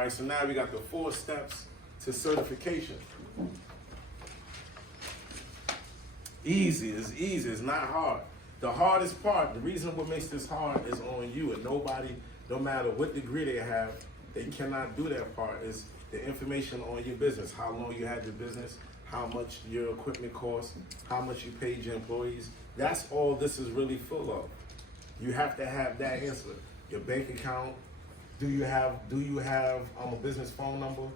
right, so now we got the 4 steps to certification. Easy, it's not hard. The hardest part, the reason what makes this hard is on you, and nobody, no matter what degree they have, they cannot do that part. Is the information on your business, how long you had your business, how much your equipment costs, how much you paid your employees. That's all this is really full of. You have to have that answer. Your bank account, do you have a business phone number,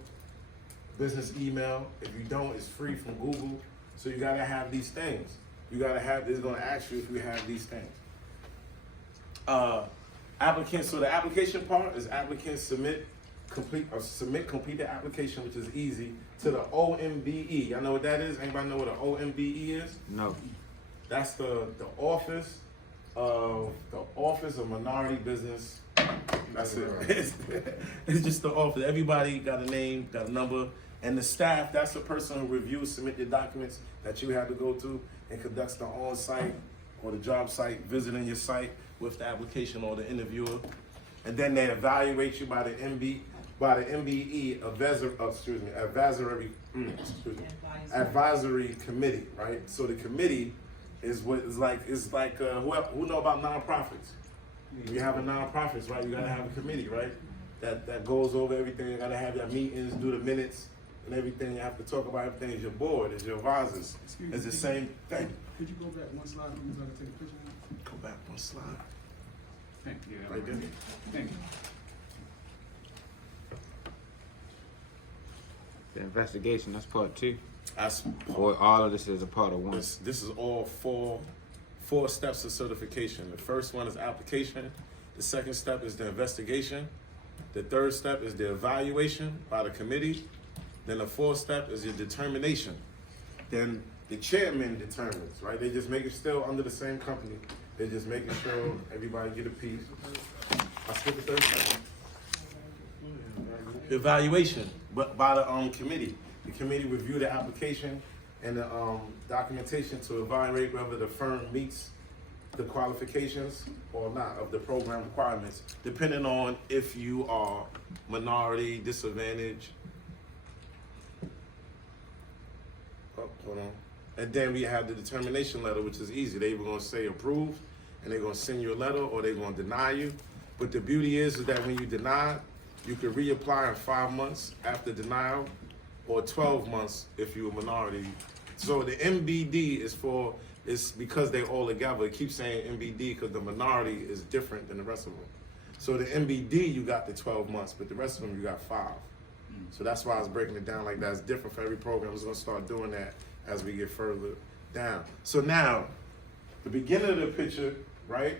business email? If you don't, it's free from Google. So you gotta have these things. You gotta have, it's gonna ask you if you have these things. Applicants, so the application part is applicants complete the application, which is easy, to the OMBE. Y'all know what that is? Anybody know what an OMBE is? No. That's the Office of Minority Business. That's it. It's just the office. Everybody got a name, got a number, and the staff, that's the person who reviews, submit the documents that you have to go to and conducts the on-site or the job site, visiting your site with the application or the interviewer. And then they evaluate you by the MBE advisory committee, right? So the committee is what is like, who know about nonprofits? You have a nonprofits, right? You gotta have a committee, right? That goes over everything. You gotta have your meetings, do the minutes and everything. You have to talk about everything. Is your board, is your advisors. It's the same thing. Could you go back one slide? I'm gonna take a picture. Go back one slide. Thank you. Right there. Thank you. The investigation, that's part 2. That's Or all of this is a part of 1. This is all four steps of certification. The first one is application. The second step is the investigation. The third step is the evaluation by the committee. Then the fourth step is your determination. Then the chairman determines, right? They just make it still under the same company. They're just making sure everybody get a piece. I skipped the third step. Evaluation, but by the committee. The committee review the application and the documentation to evaluate whether the firm meets the qualifications or not of the program requirements, depending on if you are minority, disadvantaged. Oh, hold on. And then we have the determination letter, which is easy. They were gonna say approve, and they're gonna send you a letter, or they're gonna deny you. But the beauty is that when you deny, you can reapply in 5 months after denial, or 12 months if you're a minority. So the MBD is because they're all together. It keeps saying MBD because the minority is different than the rest of them. So the MBD, you got the 12 months, but the rest of them, you got 5. So that's why I was breaking it down like that. It's different for every program. We're gonna start doing that as we get further down. So now, the beginning of the picture, right?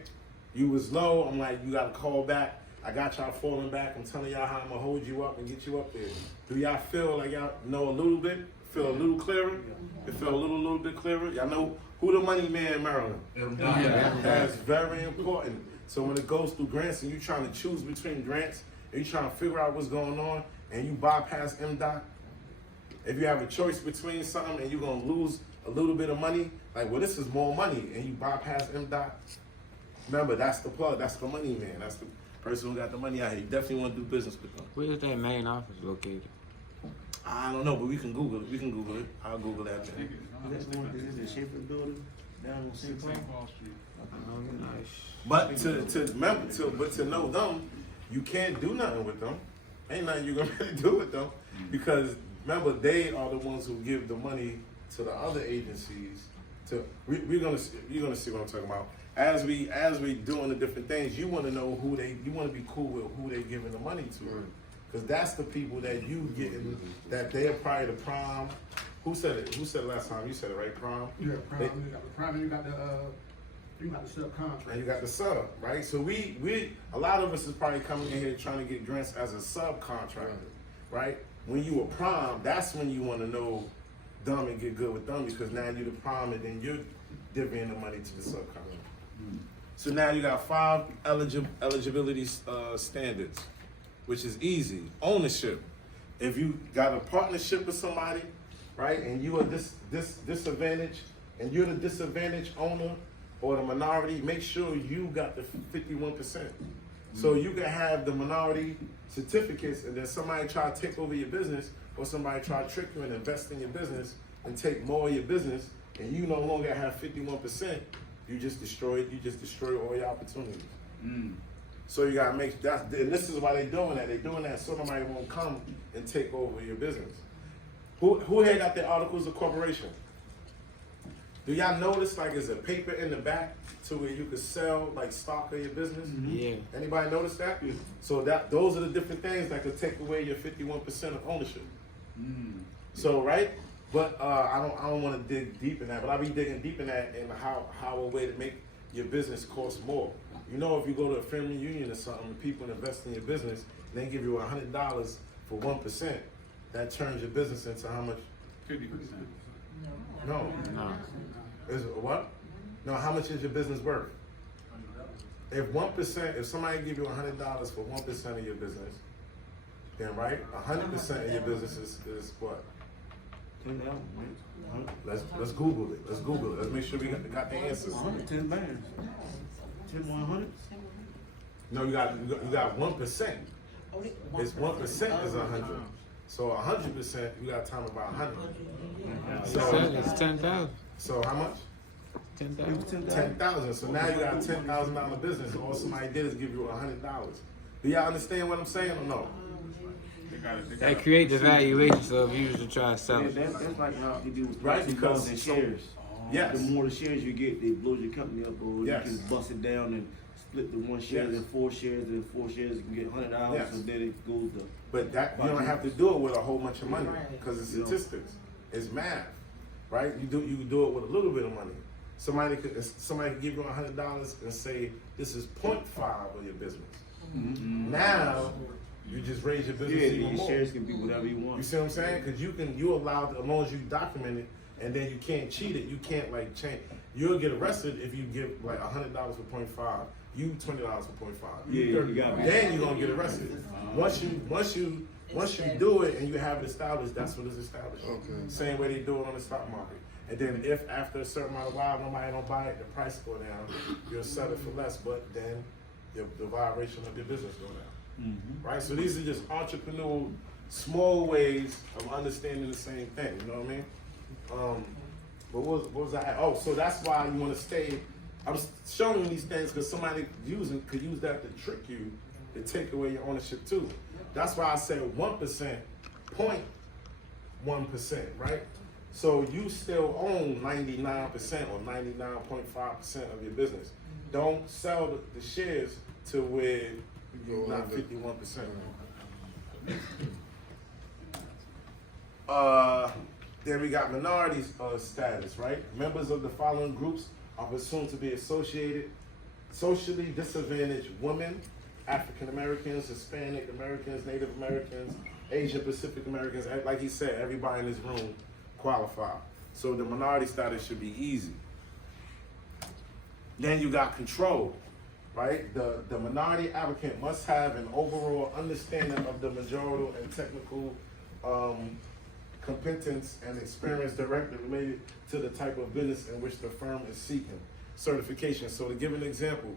You was low, I'm like, you gotta call back. I got y'all falling back. I'm telling y'all how I'm gonna hold you up and get you up there. Do y'all feel like y'all know a little bit? Feel a little clearer? It feel a little bit clearer? Y'all know who the money man in Maryland? Yeah. That's very important. So when it goes through grants and you're trying to choose between grants and you're trying to figure out what's going on and you bypass MDOT, if you have a choice between something and you're gonna lose a little bit of money, like, well, this is more money, and you bypass MDOT, remember, that's the plug, that's the money man, that's the person who got the money out here. You definitely want to do business with them. Where is that main office located? I don't know, but we can Google it. I'll Google that. That's the one, this is the Shepherd building down on St. Paul Street. But to know them, you can't do nothing with them. Ain't nothing you gonna really do with them, because remember, they are the ones who give the money to the other agencies. You're gonna see what I'm talking about. As we doing the different things, you want to know you want to be cool with who they giving the money to, because that's the people that you getting, that they're probably the prime. Who said it? Who said it last time? You said it, right? Prime. Yeah, prime. You got the prime, and you got the subcontract. And you got the sub, right? So we a lot of us is probably coming in here trying to get grants as a subcontractor, right? When you a prime, that's when you want to know them and get good with them, because now you're the prime and then you're divvying the money to the subcontractor. So now you got 5 eligibility standards, which is easy. Ownership. If you got a partnership with somebody, right, and you are this disadvantaged, and you're the disadvantaged owner or the minority, make sure you got the 51%. So you can have the minority certificates, and then somebody try to take over your business, or somebody try to trick you and invest in your business and take more of your business, and you no longer have 51%. You just destroy all your opportunities. So you gotta make that, and this is why they're doing that. They're doing that so nobody won't come and take over your business. Who here got their articles of corporation? Do y'all notice like there's a paper in the back to where you could sell like stock of your business? Yeah. Anybody notice that? So those are the different things that could take away your 51% of ownership. So right, but I don't want to dig deep in that, but I'll be digging deep in that and how a way to make your business cost more. You know, if you go to a family union or something, and people invest in your business, and they give you $100 for 1%, that turns your business into how much? 50%. No. No. Is it what? No, how much is your business worth? If 1%, if somebody give you $100 for 1% of your business, then right, 100% of your business is what? 10,000, right? Let's Google it. Let's Google it. Let's make sure we got the answers. 10 bands. 10 100. No, you got 1%. It's 1% is 100. So 100%, you got to time about 100. It's 10,000. So how much? 10,000. 10,000. So now you got a $10,000 business, and all somebody did is give you $100. Do y'all understand what I'm saying or no? They create the valuation, so if you was to try to sell Yeah, it. that's like how they do with Right, prices because and so- shares. Yes. The more the shares you get, they blow your company up, or Yes. you can bust it down and split the one share Yes. in 4 shares, and 4 shares you can get $100, Yes. so then it goes to. But that you don't have to do it with a whole bunch of money because it's statistics, it's math, right? You can do it with a little bit of money. Somebody could give you $100 and say this is 0.5 of your business. Now you just raise your business Yeah, even your more. shares can be whatever you You want. see what I'm saying? Because you allow, as long as you document it, and then you can't cheat it. You can't like change. You'll get arrested if you give like $100 for 0.5. You $20 for 0.5. Yeah, you got me. Then you're gonna get arrested. Once you do it and you have it established, that's what is established. Same way they do it on the stock market. And then if after a certain amount of while nobody don't buy it, the price go down. You'll sell it for less, but then the vibration of your business go down. Right? So these are just entrepreneurial, small ways of understanding the same thing. You know what I mean? But what was I at? Oh, so that's why you want to stay. I'm showing you these things because somebody could use that to trick you, to take away your ownership too. That's why I said 1%, 0.1%, right? So you still own 99% or 99.5% of your business. Don't sell the shares to where you're not 51%. Then we got minorities status, right? Members of the following groups are presumed to be associated: socially disadvantaged women, African Americans, Hispanic Americans, Native Americans, Asian Pacific Americans. Like he said, everybody in this room qualify. So the minority status should be easy. Then you got control, right? The minority applicant must have an overall understanding of the majority and technical competence and experience directly related to the type of business in which the firm is seeking certification. So to give an example,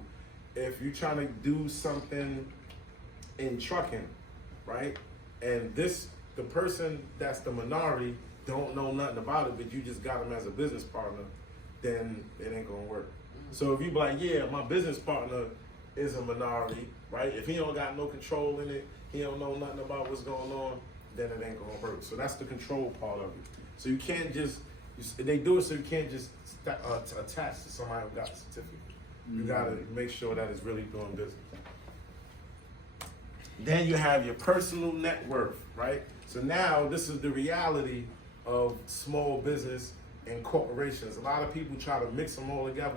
if you're trying to do something in trucking, right? And the person that's the minority don't know nothing about it, but you just got them as a business partner, then it ain't gonna work. So if you be like, yeah, my business partner is a minority, right? If he don't got no control in it, he don't know nothing about what's going on, then it ain't gonna work. So that's the control part of it. So you can't just, they do it so you can't just attach to somebody who got a certificate. You gotta make sure that it's really doing business. Then you have your personal net worth, right? So now this is the reality of small business and corporations. A lot of people try to mix them all together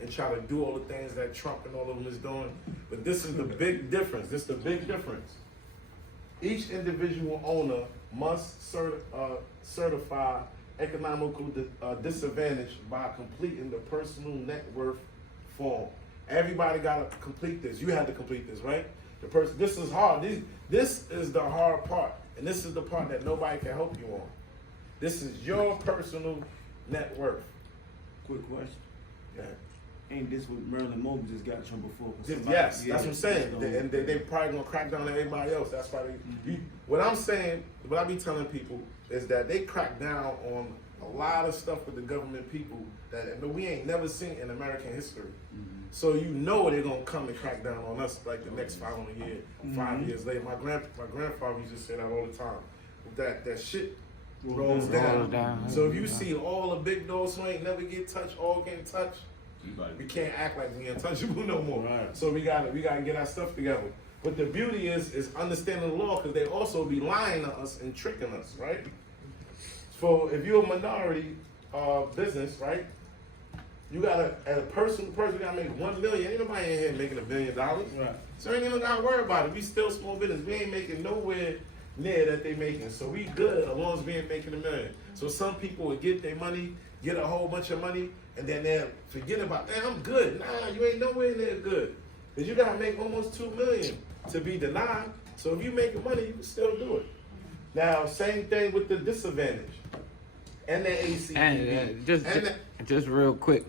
and try to do all the things that Trump and all of them is doing. But this is the big difference. This is the big difference. Each individual owner must certify economical disadvantage by completing the personal net worth form. Everybody got to complete this. You had to complete this, right? This is hard. This is the hard part, and this is the part that nobody can help you on. This is your personal net worth. Quick question. Yeah. Ain't this what Marilyn Mobley just got in trouble for? Yes, that's what I'm saying. And they probably gonna crack down on everybody else. That's why what I'm saying, what I be telling people is that they crack down on a lot of stuff with the government people that we ain't never seen in American history. So they're gonna come and crack down on us like the next following year, 5 years later. My grandfather used to say that all the time. That shit rolls down. So if you see all the big dogs who ain't never get touched, all getting touched, we can't act like we untouchable no more. Right. So we gotta get our stuff together. But the beauty is understanding the law, because they also be lying to us and tricking us, right? So if you're a minority business, right? You gotta, as a person, you gotta make 1 million. Ain't nobody in here making $1 million. Right. So ain't even gotta worry about it. We still small business. We ain't making nowhere near that they making. So we good as long as we ain't making $1 million. So some people would get their money, get a whole bunch of money, and then they'll forget about, man, I'm good. Nah, you ain't nowhere near good. Because you gotta make almost 2 million to be denied. So if you making money, you can still do it. Now, same thing with the disadvantage. And the ACB. And just real quick.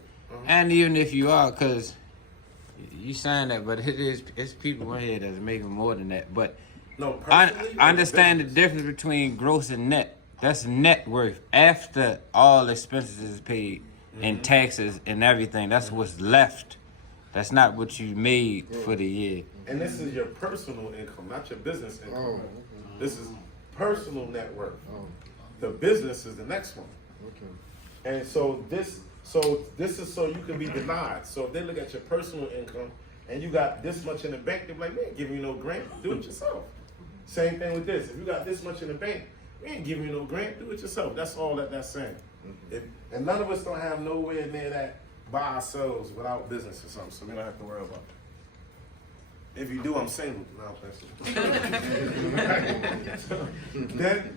And even if you are, because you signed that, but it's people in here that's making more than that. But No, I personally, understand the business. difference between gross and net. That's net worth after all expenses is paid and taxes and everything. That's what's left. That's not what you made for the year. And this is your personal income, not your business income. This is personal net worth. The business is the next one. And so this is so you can be denied. So if they look at your personal income and you got this much in the bank, they're like, we ain't giving you no grant, do it yourself. Same thing with this. If you got this much in the bank, we ain't giving you no grant, do it yourself. That's all that's saying. And none of us don't have nowhere near that by ourselves without business or something, so we don't have to worry about it. If you do, I'm single. No,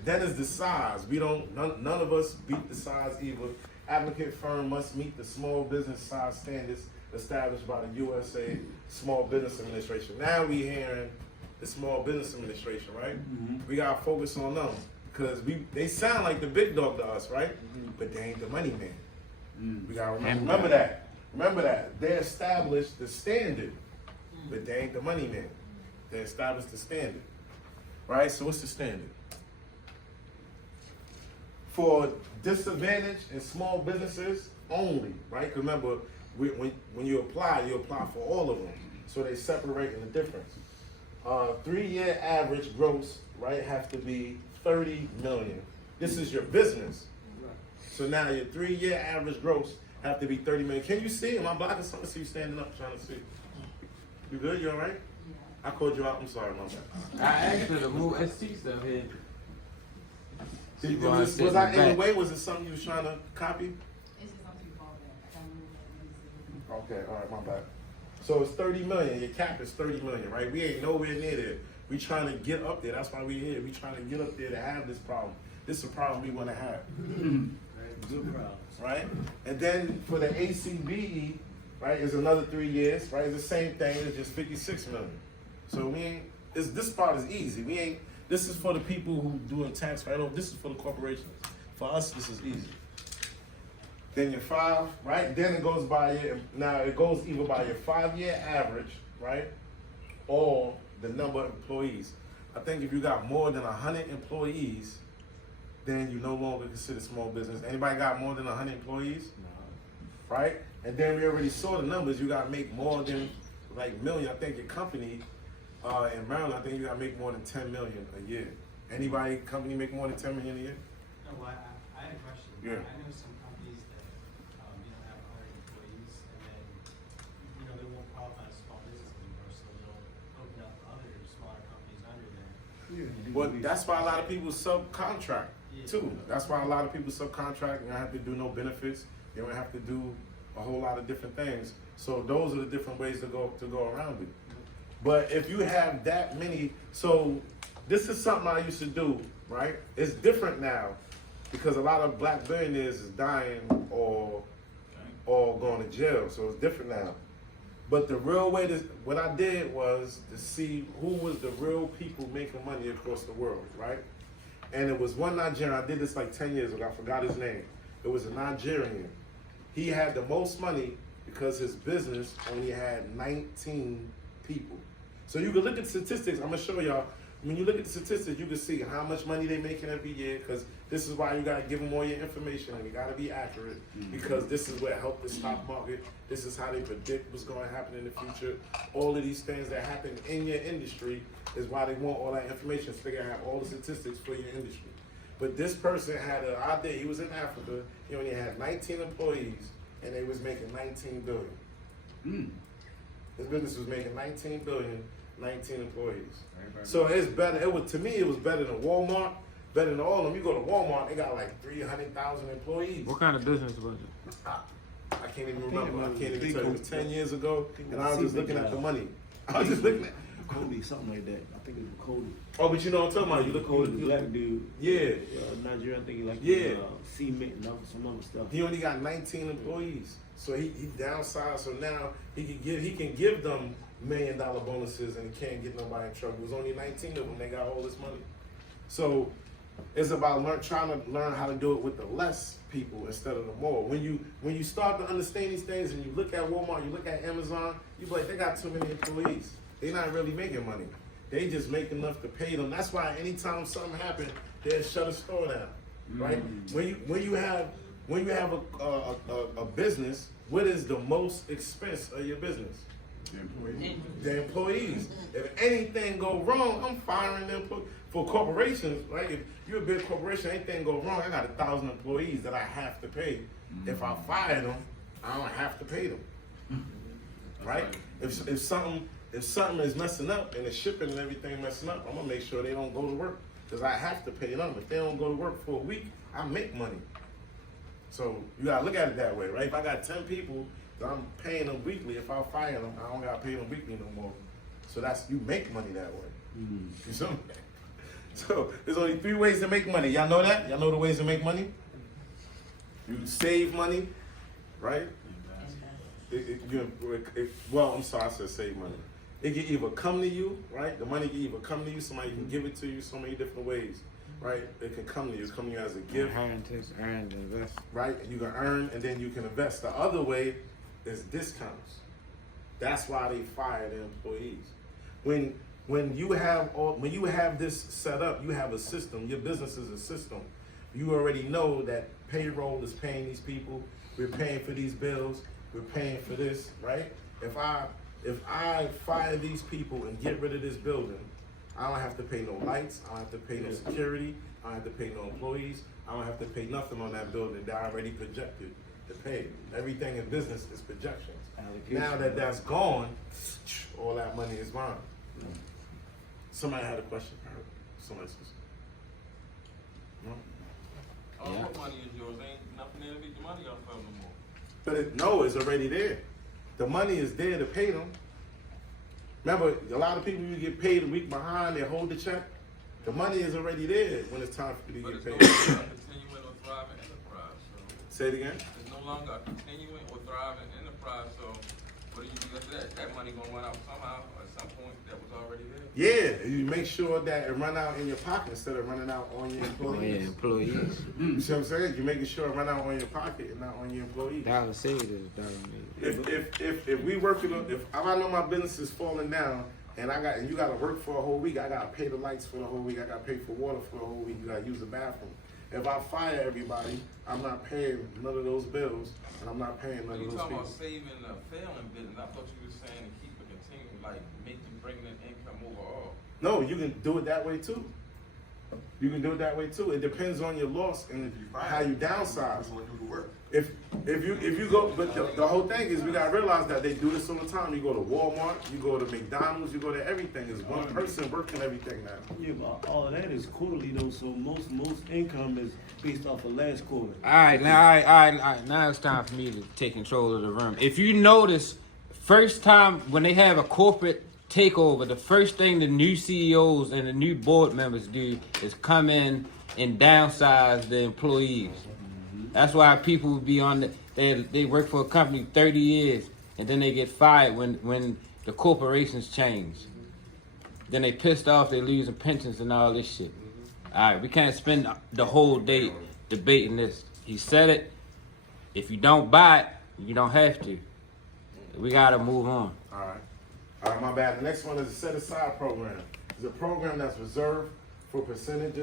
then is the size. None of us beat the size either. Applicant firm must meet the small business size standards established by the USA Small Business Administration. Now we hearing the Small Business Administration, right? We gotta focus on them because they sound like the big dog to us, right? But they ain't the money man. We gotta remember that. Remember that. They established the standard, but they ain't the money man. They established the standard, right? So what's the standard? For disadvantaged and small businesses only, right? 'Cause remember, when you apply for all of them. So they separate in the difference. 3-year average gross, right, have to be 30 million. This is your business. So now your 3-year average gross have to be 30 million. Can you see? Am I blocking something? See you standing up trying to see. You good? You all right? I called you out. I'm sorry, my bad. I asked her to move ST stuff here. Was I in the way? Was it something you was trying to copy? It's just something you call that. I can't remember. Okay, all right, my bad. So it's 30 million. Your cap is 30 million, right? We ain't nowhere near there. We trying to get up there. That's why we here. We trying to get up there to have this problem. This is a problem we want to have. Good problem. Right? And then for the ACBE, right, is another 3 years, right? It's the same thing, it's just 56 million. So this part is easy. This is for the people who doing tax write-off, this is for the corporations. For us, this is easy. Then your 5, right? Then it goes it goes either by your 5-year average, right? Or the number of employees. I think if you got more than 100 employees, then you no longer consider small business. Anybody got more than 100 employees? No. Right? And then we already saw the numbers. You got to make more than like million. I think your company in Maryland, I think you got to make more than 10 million a year. Anybody company make more than 10 million a year? No, well, I had a question. Yeah. I know some companies that have 100 employees, and then they won't qualify as small business anymore, so they'll open up other smaller companies under there. Well, that's why a lot of people subcontract too. That's why a lot of people subcontract. You don't have to do no benefits. You don't have to do a whole lot of different things. So those are the different ways to go around it. But if you have that many, so this is something I used to do, right? It's different now because a lot of black billionaires is dying or going to jail. So it's different now. But the real way what I did was to see who was the real people making money across the world, right? And it was one Nigerian. I did this like 10 years ago. I forgot his name. It was a Nigerian. He had the most money because his business only had 19 people. So you can look at the statistics. I'm gonna show y'all. When you look at the statistics, you can see how much money they making every year. Because this is why you gotta give them all your information, and you gotta be accurate. Because this is what helped the stock market. This is how they predict what's going to happen in the future. All of these things that happen in your industry is why they want all that information, so they can have all the statistics for your industry. But this person had an odd day. He was in Africa. He only had 19 employees, and they was making 19 billion. His business was making 19 billion, 19 employees. So it's better. To me, it was better than Walmart, better than all of them. You go to Walmart, they got like 300,000 employees. What kind of business was it? I can't even remember. I can't even tell you. It was 10 years ago, and I was just looking at the money. I was just looking at. Cody, something like that. I think it was Cody. Oh, but you know what I'm talking about. You look Cody, Cody. the black dude. Yeah. Nigeria, I think he like cement and some other stuff. He only got 19 employees, so he downsized. So now he can give them $1 million bonuses, and he can't get nobody in trouble. It was only 19 of them. They got all this money. So it's about trying to learn how to do it with the less people instead of the more. When you start to understand these things, and you look at Walmart, you look at Amazon, you be like, they got too many employees. They're not really making money. They just make enough to pay them. That's why anytime something happens, they'll shut a store down, right? When you have a business, what is the most expense of your business? The employees. If anything go wrong, I'm firing them. For corporations, right? If you're a big corporation, anything go wrong, I got 1,000 employees that I have to pay. If I fire them, I don't have to pay them, right? If something is messing up and the shipping and everything messing up, I'm gonna make sure they don't go to work because I have to pay them. If they don't go to work for a week, I make money. So you gotta look at it that way, right? If I got 10 people, I'm paying them weekly. If I fire them, I don't gotta pay them weekly no more. So you make money that way. You see? So there's only 3 ways to make money. Y'all know that? Y'all know the ways to make money? You save money, right? Well, I'm sorry, I said save money. It can either come to you, right? The money can either come to you, somebody can give it to you so many different ways, right? It can come to you. It's coming to you as a gift. Earn, invest. Right? And you can earn and then you can invest. The other way is discounts. That's why they fire the employees. When you have this set up, you have a system. Your business is a system. You already know that payroll is paying these people. We're paying for these bills. We're paying for this, right? If I fire these people and get rid of this building, I don't have to pay no lights. I don't have to pay no security. I don't have to pay no employees. I don't have to pay nothing on that building that I already projected to pay. Everything in business is projections. Now that that's gone, all that money is gone. Somebody had a question. Somebody says. No? All what money is yours? Ain't nothing there to make the money off of no more. But it's already there. The money is there to pay them. Remember, a lot of people, you get paid a week behind, they hold the check. The money is already there when it's time for you to get paid. But it's no longer a continuing or thriving enterprise. So Say it again. it's no longer a continuing or thriving enterprise. So what do you do after that? That money gonna run out somehow at some point that was already there. Yeah, you make sure that it run out in your pocket instead of running out on your employees. Employees. You see what I'm saying? You're making sure it run out on your pocket and not on your employees. Dollar saved is dollar made. If we working on, if I know my business is falling down and you gotta work for a whole week, I gotta pay the lights for the whole week, I gotta pay for water for the whole week, you gotta use the bathroom. If I fire everybody, I'm not paying none of those bills and I'm not paying none When of you those talking people. about saving a failing business, I thought you were saying to keep it continuing, like make you bring in income overall. No, you can do it that way too. You can do it that way too. It depends on your loss and how you downsize. If you go, but the whole thing is we gotta realize that they do this all the time. You go to Walmart, you go to McDonald's, you go to everything. It's one person working everything now. Yeah, but all of that is quarterly though, so most income is based off of last quarter. All right, now it's time for me to take control of the room. If you notice, first time when they have a corporate takeover, the first thing the new CEOs and the new board members do is come in and downsize the employees. That's why people will be on they work for a company 30 years and then they get fired when the corporations change. Then they pissed off, they losing pensions and all this shit. All right, we can't spend the whole day debating this. He said it. If you don't buy it, you don't have to. we gotta move on. All right. All right, my bad. The next one is a set aside program. It's a program that's reserved for reserves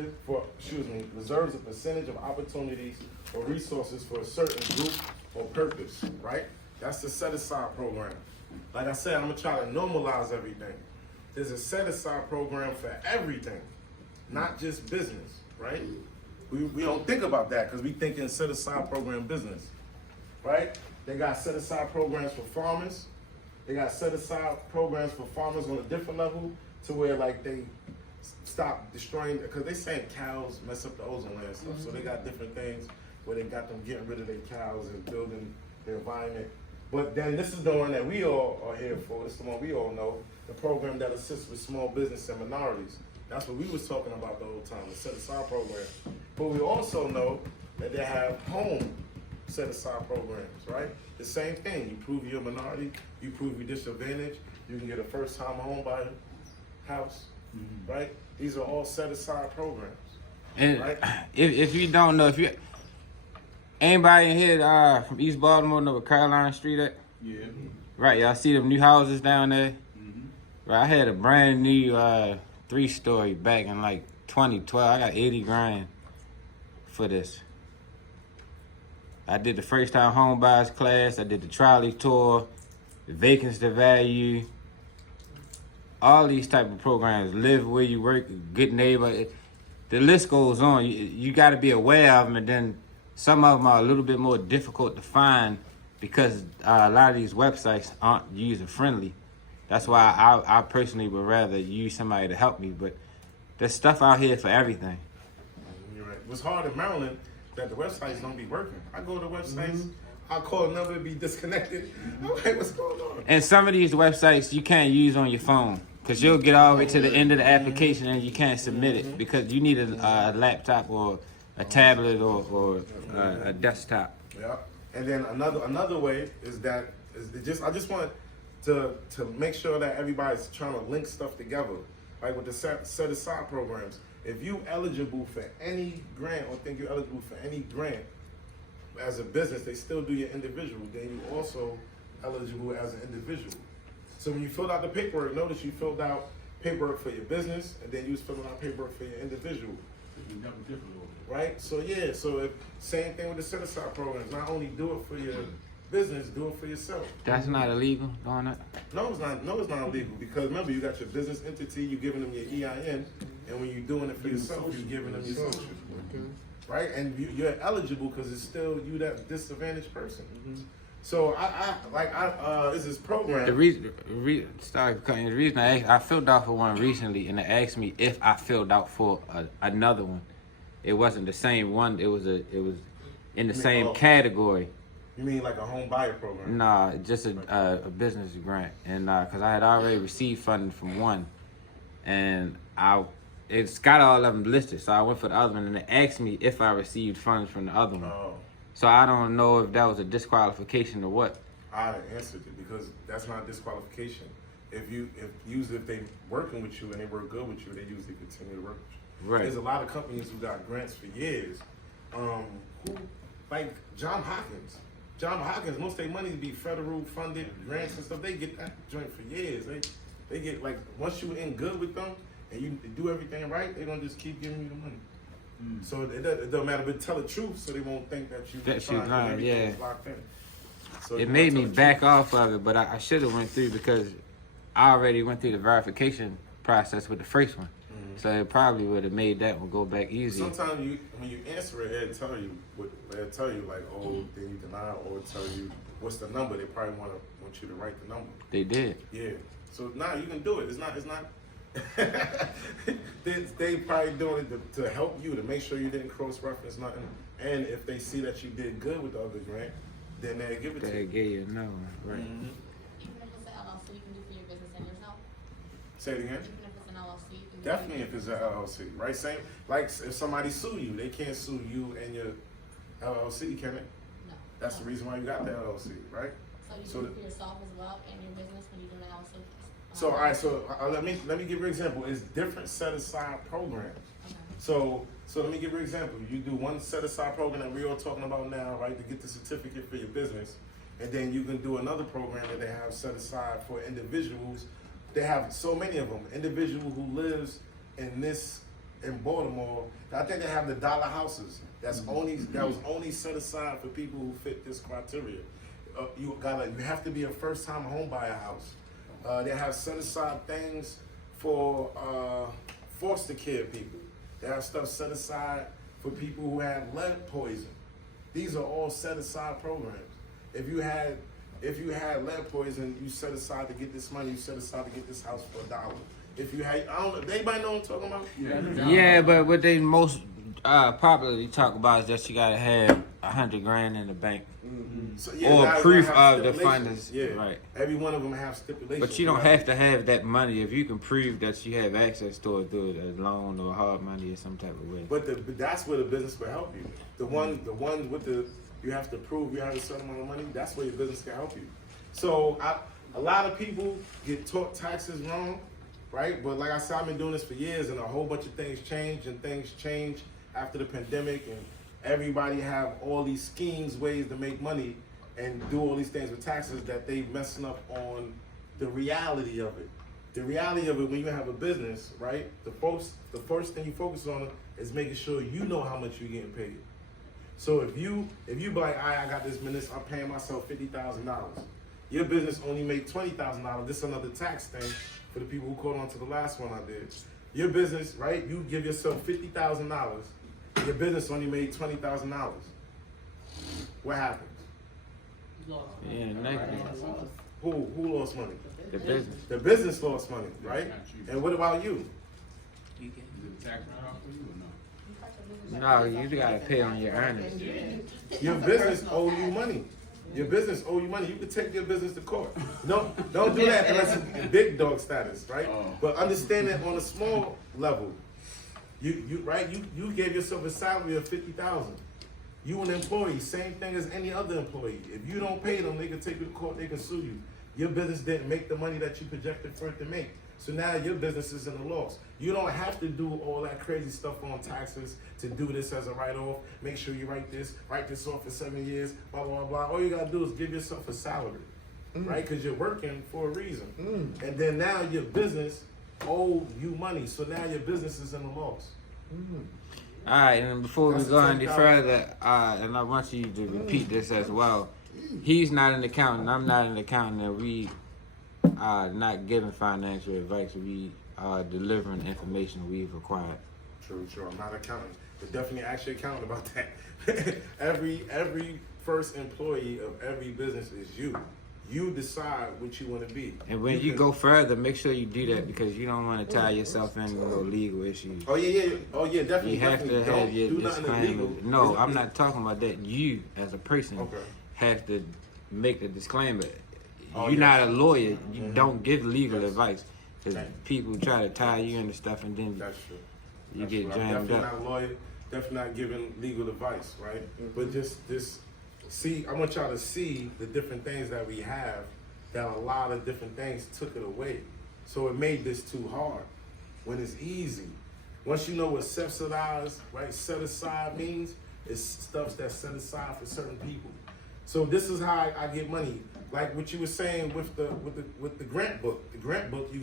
a percentage of opportunities or resources for a certain group or purpose, right? That's the set aside program. Like I said, I'm gonna try to normalize everything. There's a set aside program for everything, not just business, right? We don't think about that because we think in set aside program business, right? They got set aside programs for farmers. They got set aside programs for farmers on a different level to where like they stop destroying, because they saying cows mess up the ozone layer and stuff. So they got different things where they got them getting rid of their cows and building the environment. But then this is the one that we all are here for. This is the one we all know, the program that assists with small business and minorities. That's what we was talking about the whole time, the set aside program. But we also know that they have home set aside programs, right? The same thing. You prove you're a minority, you prove you're disadvantaged, you can get a first time home buyer house, right? These are all set aside programs. And Right. if you don't know, if you anybody in here from East Baltimore know where Caroline Street at? Yeah. Right, y'all see them new houses down there? Right, I had a brand new 3-story back in like 2012. I got 80 grand for this. I did the first time home buyers class. I did the trolley tour, the vacancy value, all these type of programs. Live where you work, good neighbor. The list goes on. You got to be aware of them, and then some of them are a little bit more difficult to find because a lot of these websites aren't user friendly. That's why I personally would rather use somebody to help me. But there's stuff out here for everything. You're right. What's hard in Maryland that the websites don't be working. I go to websites, I call a number, be disconnected. I'm like, what's going on? And some of these websites you can't use on your phone because you'll get all the way to the end of the application and you can't submit it because you need a laptop or a tablet or a desktop. Yeah. And then another way is that I just want to make sure that everybody's trying to link stuff together, like with the set aside programs. If you eligible for any grant or think you're eligible for any grant as a business, they still do your individual. Then you also eligible as an individual. So when you filled out the paperwork, notice you filled out paperwork for your business, and then you was filling out paperwork for your individual. Right? So yeah, so if, same thing with the set aside programs. Not only do it for your business, do it for yourself. That's not illegal, doing that? No, it's not illegal because remember you got your business entity, you giving them your EIN, and when you're doing it for yourself, you're giving them your social. Right? And you're eligible because it's still you that disadvantaged person. So is this program. The reason I filled out for one recently, and they asked me if I filled out for another one. It wasn't the same one. It was in the same category. You mean like a home buyer program? Nah, just a business grant, and because I had already received funding from one, and it's got all of them listed. So I went for the other one, and they asked me if I received funds from the other one. Oh. So I don't know if that was a disqualification or what. I answered it because that's not disqualification. If they working with you and they work good with you, they usually continue to work with you. Right. There's a lot of companies who got grants for years. Who like John Hopkins. John Hopkins, most of their money be federal funded grants and stuff. They get that joint for years. They get like once you in good with them and you do everything right, they don't just keep giving you the money. So it don't matter, but tell the truth so they won't think that you lying, yeah. locked in. So It made me back off of it, but I should have went through because I already went through the verification process with the first one. So it probably would have made that one go back easy. Sometimes when you answer it, it'll tell you like, oh, then you deny, or it'll tell you what's the number. They probably want you to write the number. They did. Yeah. So now you can do it. It's not. they probably doing it to help you to make sure you didn't cross-reference nothing. And if they see that you did good with the other grant, then they'll give it to They you. gave you no, right? Even if it's an LLC, you can do for your business and yourself. Say it again. Even if it's an LLC, you can do Definitely if it's an LLC, right? Same like if somebody sue you, they can't sue you and your LLC, can they? No. That's the reason why you got the LLC, right? So you do it for yourself as well and your business when you do an LLC. So all right, so let me give you an example. It's different set aside programs. Okay. So let me give you an example. You do one set aside program that we're all talking about now, right? To get the certificate for your business. And then you can do another program that they have set aside for individuals. They have so many of them. Individual who lives in Baltimore. I think they have the dollar houses. That was only set aside for people who fit this criteria. You have to be a first time home buyer house. They have set aside things for foster care people. They have stuff set aside for people who have lead poison. These are all set aside programs. If you had lead poison, you set aside to get this money. You set aside to get this house for $1. If you had, I don't know, does anybody know what I'm talking about? Yeah, but what they most popularly talk about is that you gotta have $100,000 in the bank. So, Or now proof they have of the stipulations. funders, Yeah, right. Every one of them have stipulations. But you don't have to have that money if you can prove that you have access to it through a loan or hard money or some type of way. But that's where the business will help you. The one with you have to prove you have a certain amount of money. That's where your business can help you. So a lot of people get taught taxes wrong, right? But like I said, I've been doing this for years, and a whole bunch of things change, and things change after the pandemic, and everybody have all these schemes, ways to make money, and do all these things with taxes that they messing up on the reality of it. The reality of it, when you have a business, right? The first thing you focus on is making sure you know how much you're getting paid. So if you be like, I got this business, I'm paying myself $50,000. Your business only made $20,000. This is another tax thing for the people who caught on to the last one I did. Your business, right? You give yourself $50,000. Your business only made $20,000. What happens? Yeah, negative. Who lost money? The business. The business lost money, right? And what about you? Is it a tax write-off for you or no? No, you gotta pay on your earnings. Your business owe you money. Your business owe you money. You can take your business to court. Don't do that unless it's big dog status, right? But understand that on a small level. You gave yourself a salary of $50,000. You an employee, same thing as any other employee. If you don't pay them, they can take you to court, they can sue you. Your business didn't make the money that you projected for it to make. So now your business is in a loss. You don't have to do all that crazy stuff on taxes to do this as a write-off. Make sure you write this off for 7 years, blah, blah, blah. All you gotta do is give yourself a salary, right? Because you're working for a reason. And then now your business owe you money. So now your business is in a loss. All right, and before That's we go the any $10,000. further, and I want you to repeat this as well. He's not an accountant. I'm not an accountant. And we are not giving financial advice. We are delivering information we've acquired. True. I'm not an accountant. But definitely ask your accountant about that. every first employee of every business is you. You decide what you want to be. And when you go further, make sure you do that because you don't want to tie yourself into no legal issues. Oh yeah. Oh yeah, definitely. You have definitely. to have Don't your do nothing disclaimer. illegal. No, I'm not talking about that. You, as a person, Okay. have to make the disclaimer. Oh, You're yes. not a lawyer. You don't give legal Yes. advice because Right. people try to tie you into stuff and then That's true. you That's get true. I'm jammed definitely up. not a lawyer. Definitely not giving legal advice, right? But just see. I want y'all to see the different things that we have. That a lot of different things took it away. So it made this too hard. When it's easy. Once you know what subsidized, right, set aside means, it's stuff that's set aside for certain people. So this is how I get money. Like what you were saying with the grant book. The grant book,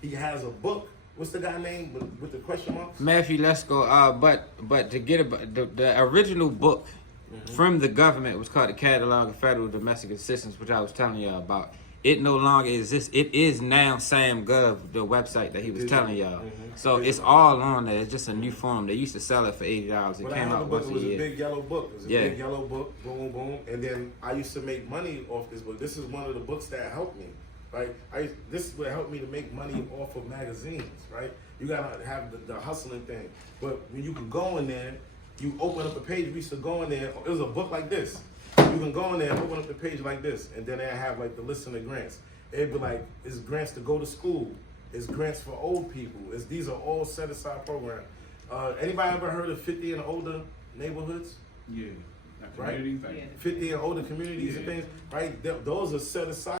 he has a book. What's the guy name with the question marks? Matthew, let's go. But to get the original book from the government was called the Catalog of Federal Domestic Assistance, which I was telling y'all about. It no longer exists. It is now SamGov, the website that he was telling y'all. So it's all on there. It's just a new form. They used to sell it for $80. It When I came had the out book, once it was a a year. big yellow book. It was a Yeah. big yellow book, boom, boom. And then I used to make money off this book. This is one of the books that helped me, right? This is what helped me to make money off of magazines, right? You gotta have the hustling thing. But when you can go in there, you open up a page, we used to go in there, it was a book like this. You can go in there and open up the page like this, and then they have like the list of the grants. It'd be like, it's grants to go to school. It's grants for old people. These are all set aside programs. Anybody ever heard of 50 and older neighborhoods? Yeah. Like Right? communities, like 50 and older communities and things, right? Those are set aside.